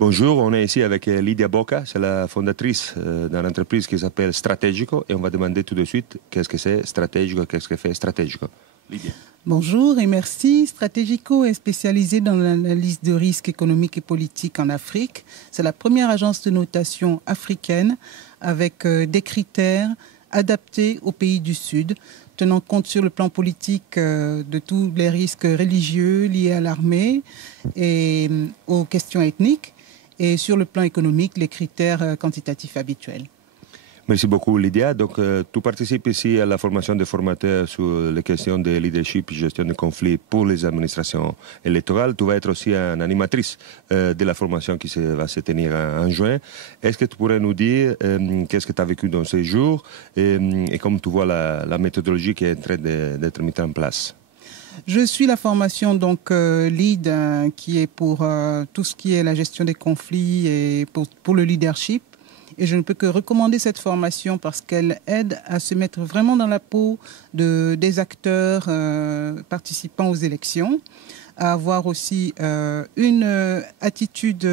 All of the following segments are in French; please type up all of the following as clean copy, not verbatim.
Bonjour, on est ici avec Lydia Bocca, c'est la fondatrice d'une entreprise qui s'appelle Strategico et on va demander tout de suite qu'est-ce que c'est Strategico, qu'est-ce que fait Strategico. Lydia. Bonjour et merci. Strategico est spécialisé dans l'analyse de risques économiques et politiques en Afrique. C'est la première agence de notation africaine avec des critères adaptés aux pays du Sud, tenant compte sur le plan politique de tous les risques religieux liés à l'armée et aux questions ethniques, et sur le plan économique, les critères quantitatifs habituels. Merci beaucoup Lydia. Donc tu participes ici à la formation des formateurs sur les questions de leadership et gestion des conflits pour les administrations électorales. Tu vas être aussi une animatrice de la formation qui va se tenir en juin. Est-ce que tu pourrais nous dire qu'est-ce que tu as vécu dans ces jours et comment tu vois la méthodologie qui est en train d'être mise en place? Je suis la formation donc lead qui est pour tout ce qui est la gestion des conflits et pour le leadership. Et je ne peux que recommander cette formation parce qu'elle aide à se mettre vraiment dans la peau des acteurs participant aux élections, à avoir aussi une attitude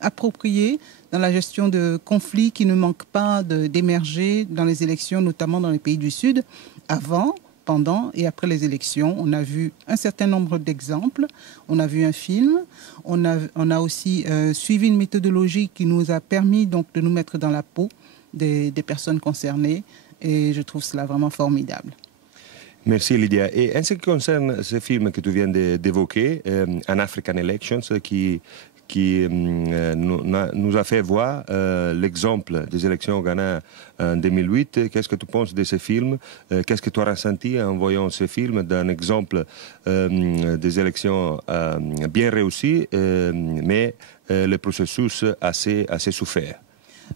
appropriée dans la gestion de conflits qui ne manquent pas d'émerger dans les élections, notamment dans les pays du Sud, avant, pendant et après les élections. On a vu un certain nombre d'exemples, on a vu un film, on a aussi suivi une méthodologie qui nous a permis donc de nous mettre dans la peau des personnes concernées et je trouve cela vraiment formidable. Merci Lydia. Et en ce qui concerne ce film que tu viens d'évoquer, An African Elections, qui nous a fait voir l'exemple des élections au Ghana en 2008. Qu'est-ce que tu penses de ce film? Qu'est-ce que tu as ressenti en voyant ce film d'un exemple des élections bien réussies, mais le processus assez souffert?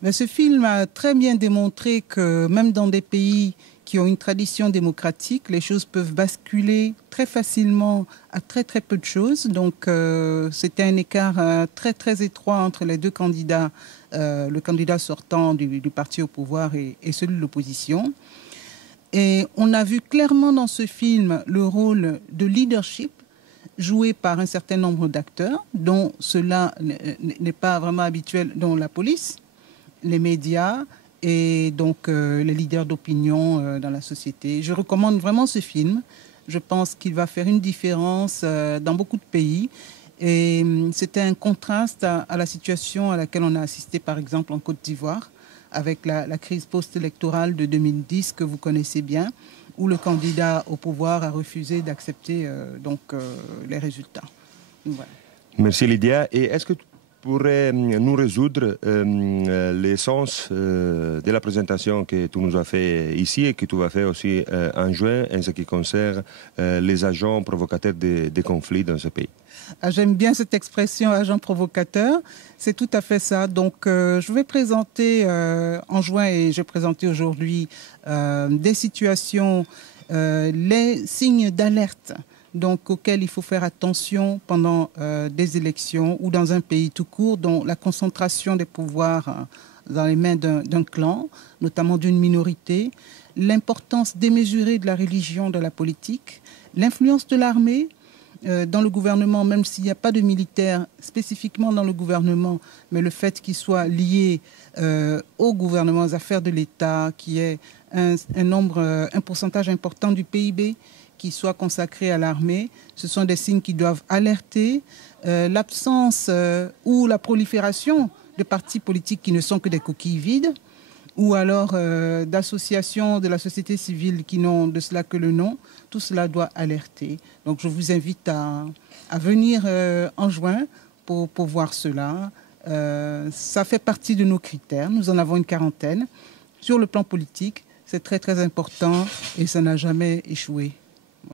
Mais ce film a très bien démontré que même dans des pays qui ont une tradition démocratique, les choses peuvent basculer très facilement à très peu de choses. Donc c'était un écart très étroit entre les deux candidats, le candidat sortant du parti au pouvoir et celui de l'opposition. Et on a vu clairement dans ce film le rôle de leadership joué par un certain nombre d'acteurs, dont cela n'est pas vraiment habituel, dont la police, les médias, et donc les leaders d'opinion dans la société. Je recommande vraiment ce film. Je pense qu'il va faire une différence dans beaucoup de pays. Et c'était un contraste à la situation à laquelle on a assisté, par exemple, en Côte d'Ivoire, avec la crise post-électorale de 2010 que vous connaissez bien, où le candidat au pouvoir a refusé d'accepter les résultats. Voilà. Merci Lydia. Et est-ce que tu pourrais nous résoudre l'essence de la présentation que tu nous as fait ici et que tu vas faire aussi en juin en ce qui concerne les agents provocateurs des conflits dans ce pays? J'aime bien cette expression agent provocateur, c'est tout à fait ça. Donc je vais présenter en juin et j'ai présenté aujourd'hui des situations, les signes d'alerte donc auxquels il faut faire attention pendant des élections ou dans un pays tout court dont la concentration des pouvoirs dans les mains d'un clan, notamment d'une minorité, l'importance démesurée de la religion dans la politique, l'influence de l'armée dans le gouvernement, même s'il n'y a pas de militaires spécifiquement dans le gouvernement, mais le fait qu'il soit lié au gouvernement, aux affaires de l'État, qui est un pourcentage important du PIB, qui soit consacré à l'armée, ce sont des signes qui doivent alerter l'absence ou la prolifération de partis politiques qui ne sont que des coquilles vides, ou alors d'associations de la société civile qui n'ont de cela que le nom. Tout cela doit alerter. Donc je vous invite à venir en juin pour voir cela. Ça fait partie de nos critères. Nous en avons une quarantaine. Sur le plan politique, c'est très important et ça n'a jamais échoué.